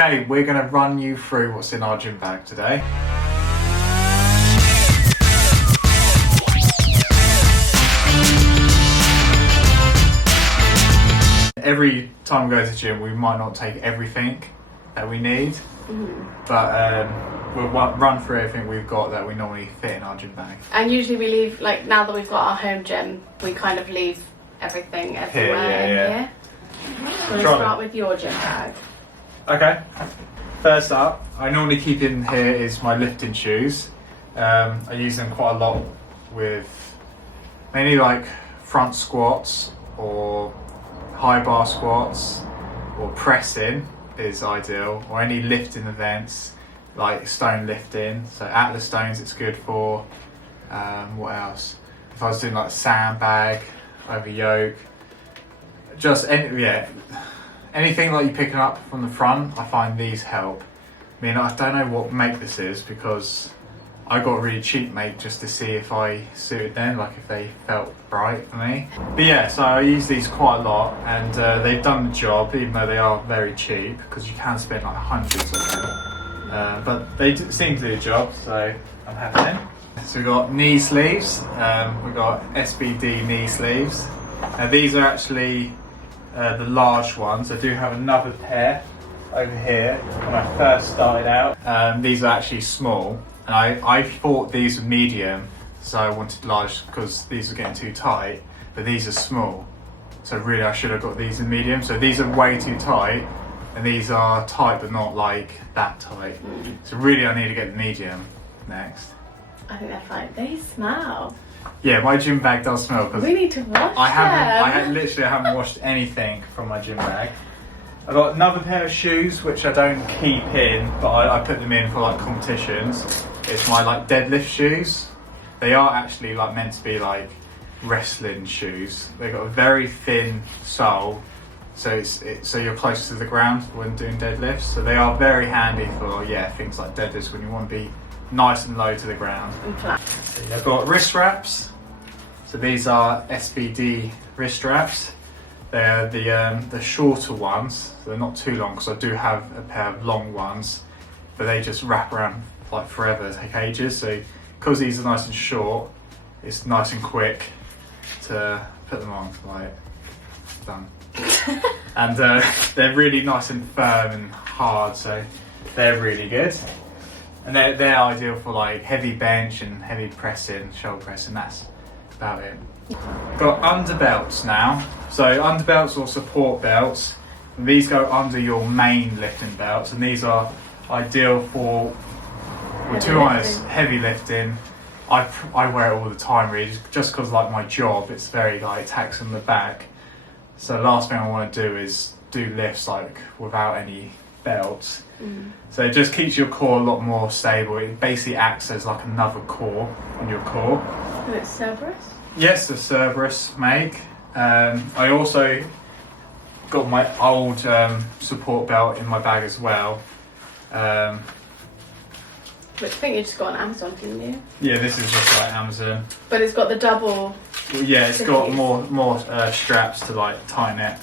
Okay, we're going to run you through what's in our gym bag today. Every time we go to the gym, we might not take everything that we need, but we'll run through everything we've got that we normally fit in our gym bag. And usually we leave, like now that we've got our home gym, we kind of leave everything everywhere here. So we'll start with your gym bag. Okay. First up, I normally keep in here is my lifting shoes. I use them quite a lot with mainly like front squats or high bar squats, or pressing is ideal, or any lifting events like stone lifting. So Atlas stones it's good for. What else? If I was doing like sandbag over yoke, just anything like you picking up from the front, I find these help. I mean, I don't know what make this is because I got a really cheap make just to see if I suited them, like if they felt right for me. But yeah, so I use these quite a lot, and they've done the job, even though they are very cheap, because you can spend like hundreds of them. But they seem to do the job, so I'm happy. So we've got knee sleeves, we've got SBD knee sleeves. Now these are actually the large ones. I do have another pair over here when I first started out. These are actually small. And I thought these were medium, so I wanted large because these are getting too tight, but these are small. So really I should have got these in medium. So these are way too tight, and these are tight but not like that tight. So really I need to get the medium next. I think they're fine. They smell. Yeah, my gym bag does smell because we need to wash I haven't washed anything from my gym bag. I've got another pair of shoes which I don't keep in, but I put them in for like competitions. It's my like deadlift shoes. They are actually like meant to be like wrestling shoes. They've got a very thin sole, so so you're close to the ground when doing deadlifts. So they are very handy for things like deadlifts when you want to be nice and low to the ground. And flat. So I've got wrist wraps. So these are SBD wrist wraps. They're the shorter ones. So they're not too long because I do have a pair of long ones, but they just wrap around like forever, take ages. So because these are nice and short, it's nice and quick to put them on. Like done. And they're really nice and firm and hard, so they're really good. And they're ideal for like heavy bench and heavy pressing, shoulder pressing. That's about it. Got underbelts now. So underbelts or support belts. And these go under your main lifting belts, and these are ideal for, well, to be honest, heavy lifting. I wear it all the time really, just because like my job, it's very like taxing on the back. So the last thing I want to do is do lifts like without any belts. So it just keeps your core a lot more stable. It basically acts as like another core on your core. And it's Cerberus? Yes, the Cerberus make. I also got my old support belt in my bag as well. Which I think you just got on Amazon, didn't you? Yeah, this is just like Amazon. But it's got the double. Well, yeah, it's got more straps to like tighten it.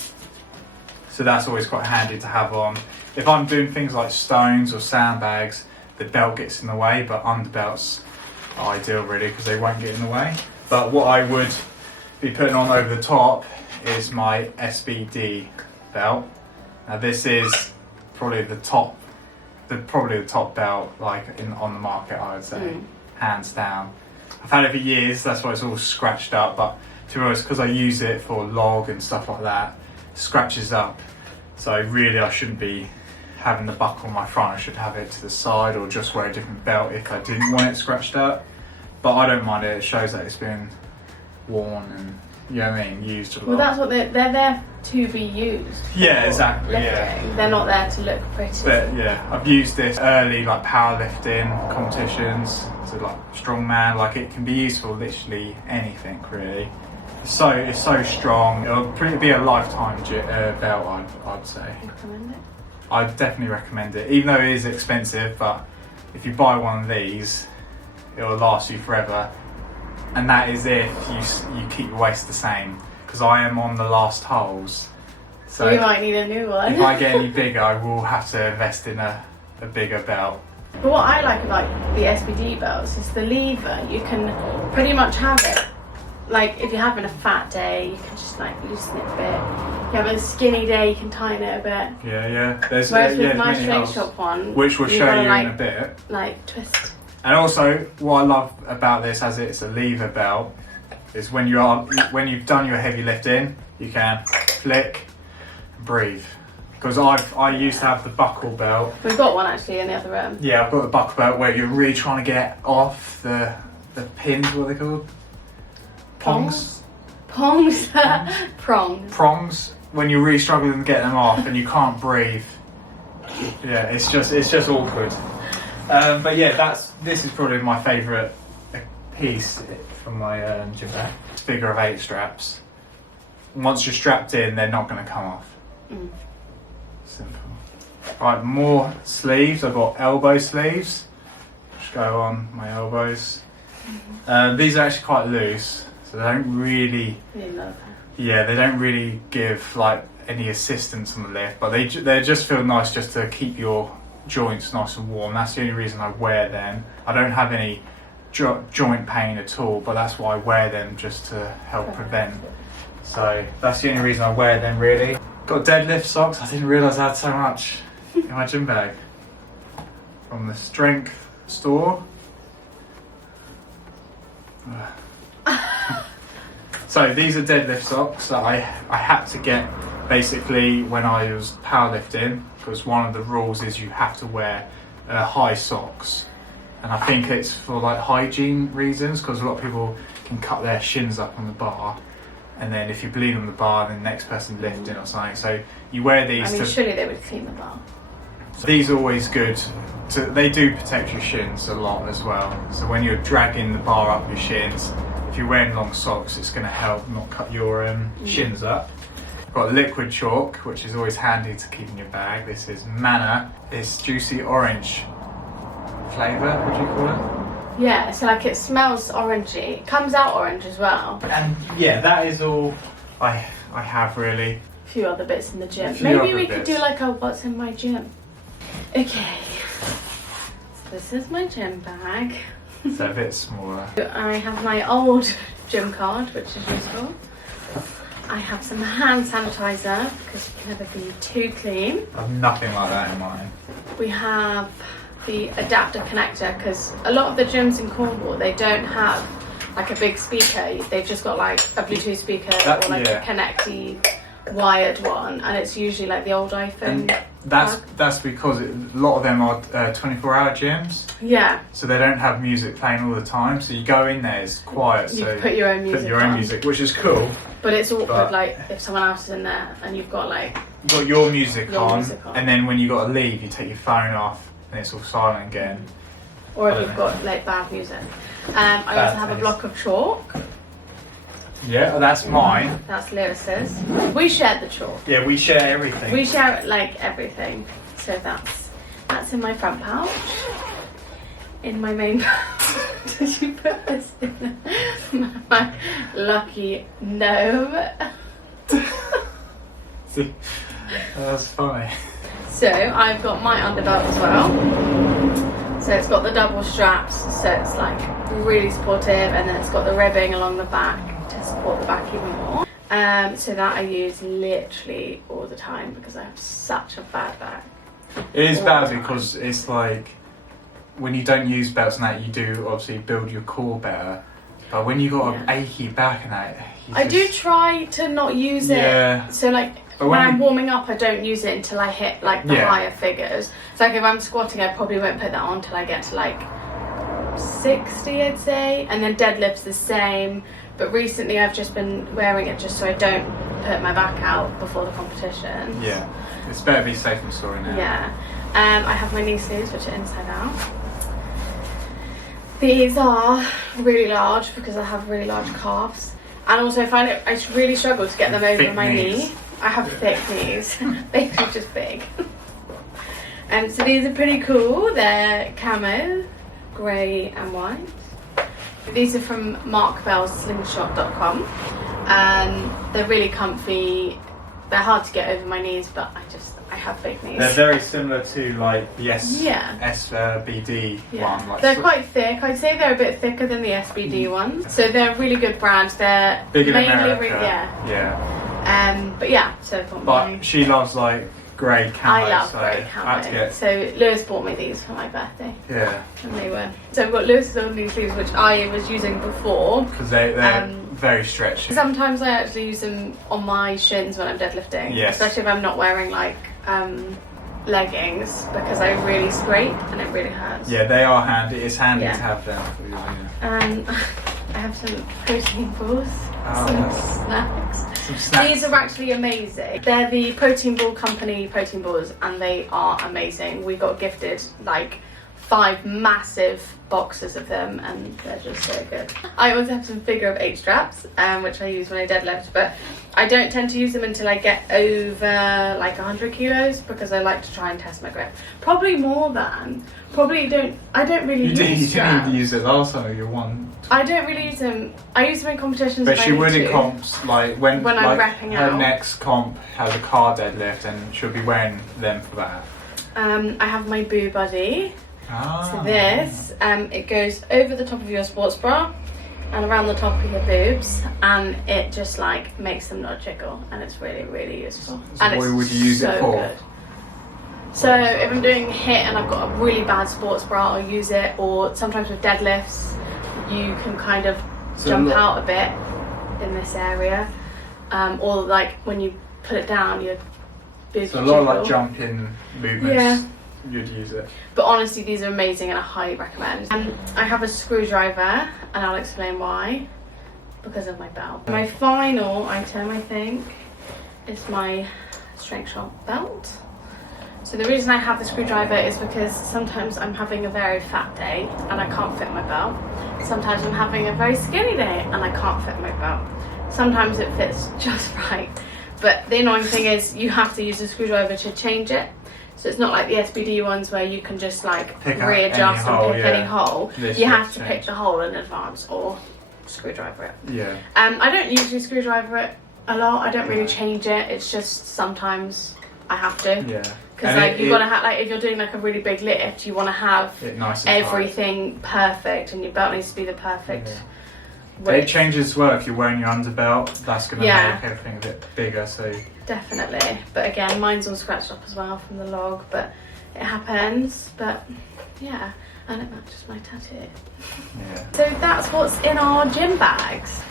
So that's always quite handy to have on. If I'm doing things like stones or sandbags, the belt gets in the way, but underbelts are ideal really because they won't get in the way. But what I would be putting on over the top is my SBD belt. Now this is probably the top belt like on the market, I would say, hands down. I've had it for years, that's why it's all scratched up, but to be honest, because I use it for log and stuff like that, it scratches up. So really I shouldn't be having the buckle on my front, I should have it to the side or just wear a different belt if I didn't want it scratched up. But I don't mind it, it shows that it's been worn and, you know what I mean, used a lot. Well, that's what they're there to be used. Yeah, exactly, lifting. yeah. They're not there to look pretty. But yeah, I've used this early like powerlifting competitions, so like strongman, like it can be used for literally anything really. It's so strong, it'll be a lifetime belt, I'd say. Recommend it? I'd definitely recommend it, even though it is expensive, but if you buy one of these, it'll last you forever. And that is if you keep your waist the same, because I am on the last holes, So we might need a new one. if I get any bigger, I will have to invest in a bigger belt. But what I like about the SBD belts is the lever. You can pretty much have it. Like if you're having a fat day, you can just like loosen it a bit. If you have a skinny day, you can tighten it a bit. Yeah. There's Whereas with my many Straight holes, Shop one, which we'll show gotta, you like, in a bit. like twist. And also, what I love about this, as it's a lever belt, is when you've done your heavy lifting, you can flick, and breathe. Because I used to have the buckle belt. We've got one actually in the other room. Yeah, I've got the buckle belt where you're really trying to get off the pins. What are they called? Prongs. Prongs. Prongs. Prongs. When you're really struggling to get them off and you can't breathe. Yeah, it's just awkward. But yeah, this is probably my favourite piece from my gym bag. It's figure of 8 straps. Once you're strapped in, they're not going to come off. Simple. Right, more sleeves. I've got elbow sleeves, which go on my elbows. These are actually quite loose, so they don't really. Yeah, they don't really give like any assistance on the lift, but they just feel nice just to keep your joints nice and warm. That's the only reason I wear them. I don't have any joint pain at all, but that's why I wear them, just to help prevent. So that's the only reason I wear them, really. Got deadlift socks. I didn't realise I had so much in my gym bag. From the Strength store. So these are deadlift socks that I had to get basically when I was powerlifting, because one of the rules is you have to wear high socks. And I think it's for like hygiene reasons, because a lot of people can cut their shins up on the bar. And then if you bleed on the bar, then the next person lifting or something. So you wear these. I mean, surely they would clean the bar. So these are always good. They do protect your shins a lot as well. So when you're dragging the bar up your shins, if you're wearing long socks, it's going to help not cut your shins up. Got liquid chalk, which is always handy to keep in your bag. This is Mana. It's juicy orange flavour, would you call it? Yeah, so like it smells orangey. It comes out orange as well. And yeah, that is all I have really. A few other bits in the gym. Few Maybe other we could bits. do like a what's in my gym. Okay. So this is my gym bag. It's a bit smaller. I have my old gym card, which is useful. I have some hand sanitizer because you can never be too clean. I have nothing like that in mine. We have the adapter connector, because a lot of the gyms in Cornwall, they don't have like a big speaker. They've just got like a Bluetooth speaker or like a connecty wired one, and it's usually like the old iPhone. And that's because a lot of them are 24-hour gyms. Yeah. So they don't have music playing all the time. So you go in there, it's quiet. You so put your own music. Put your own on. music, which is cool. But it's awkward, like if someone else is in there and you've got like You've got your music on, music on. and then when you got to leave, you take your phone off, and it's all silent again. or if you've got like bad music. I also have a block of chalk. Yeah, that's mine. That's Lewis's. We shared the chalk. Yeah, we share everything. We share like everything. So that's in my front pouch. In my main pouch. Did you put this in my lucky gnome? See, that's funny. So I've got my underbelt as well. So it's got the double straps, so it's like really supportive, and then it's got the ribbing along the back to support the back even more. So that I use literally all the time because I have such a bad back. It is bad because it's like when you don't use belts and that, you do obviously build your core better. But when you got an achy back and that, I do try to not use it. So like when I'm warming up, I don't use it until I hit like the higher figures. So like if I'm squatting, I probably won't put that on until I get to like 60, I'd say. And then deadlifts the same. But recently I've just been wearing it just so I don't put my back out before the competition. Yeah, it's better to be safe than sorry now. Yeah. I have my knee sleeves, which are inside out. These are really large because I have really large calves. And also I find I really struggle to get them over my knee. I have thick knees. They're just big. And so these are pretty cool. They're camo, grey and white. These are from markbellslingshot.com, and they're really comfy. they're hard to get over my knees, but I have big knees. They're very similar to like the SBD yeah. one. Like they're quite thick. I'd say they're a bit thicker than the SBD ones. So they're a really good brand. They're big in mainly America. Yeah. But yeah, so I thought but she loves like grey camo. I love so grey camo. So Lewis bought me these for my birthday. Yeah. And they were. So I've got Lewis's old knee sleeves, which I was using before. Because they're very stretchy. Sometimes I actually use them on my shins when I'm deadlifting. Yes. Especially if I'm not wearing like leggings, because I really scrape and it really hurts. Yeah, they are handy. It's handy to have them for you. I have some protein balls, Some snacks. These are actually amazing. They're the Protein Ball Company protein balls, and they are amazing. We got gifted like 5 massive boxes of them, and they're just so good. I also have some figure of 8 straps, which I use when I deadlift, but I don't tend to use them until I get over like 100 kilos, because I like to try and test my grip. Probably more than. I don't really use You straps. didn't use it last time. You won. I don't really use them. I use them in competitions. But she would in comps, like when I'm like, repping her out. next comp has a car deadlift, and she'll be wearing them for that. I have my Boo Buddy. Ah. So this, it goes over the top of your sports bra and around the top of your boobs, and it just like makes them not jiggle, and it's really, really useful. So and what it's would you use it for? Good. So if I'm doing HIIT and I've got a really bad sports bra, I'll use it. Or sometimes with deadlifts, you can kind of jump out a bit in this area, or like when you put it down, your boobs So a jiggle. lot of like jumping movements. Yeah. You'd use it. But honestly, these are amazing and I highly recommend. I have a screwdriver, and I'll explain why. Because of my belt. My final item, I think, is my Strength Shop belt. So the reason I have the screwdriver is because sometimes I'm having a very fat day and I can't fit my belt. Sometimes I'm having a very skinny day and I can't fit my belt. Sometimes it fits just right. But the annoying thing is you have to use a screwdriver to change it. So it's not like the SBD ones where you can just like readjust and pick any hole. You have to pick the hole in advance or screwdriver it. Yeah. I don't usually screwdriver it a lot. I don't really change it. It's just sometimes I have to. Yeah. Because like you gotta have, like if you're doing like a really big lift, you want to have nice and everything perfect, and your belt needs to be the perfect. Yeah. It changes as well if you're wearing your underbelt. That's gonna make everything a bit bigger. So definitely. But again, mine's all scratched up as well from the log, but it happens. But yeah, and it matches my tattoo. Yeah. So that's what's in our gym bags.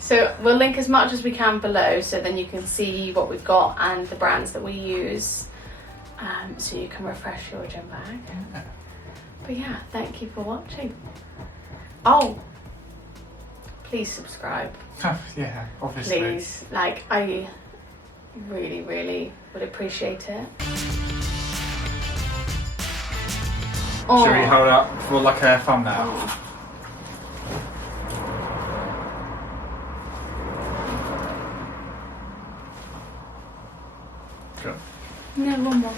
So we'll link as much as we can below, so then you can see what we've got and the brands that we use, so you can refresh your gym bag. Yeah. But yeah, thank you for watching. Oh, please subscribe. Yeah, obviously. Please, like I really, really would appreciate it. Should we hold up for like a thumbnail? Oh. Good. No, one more.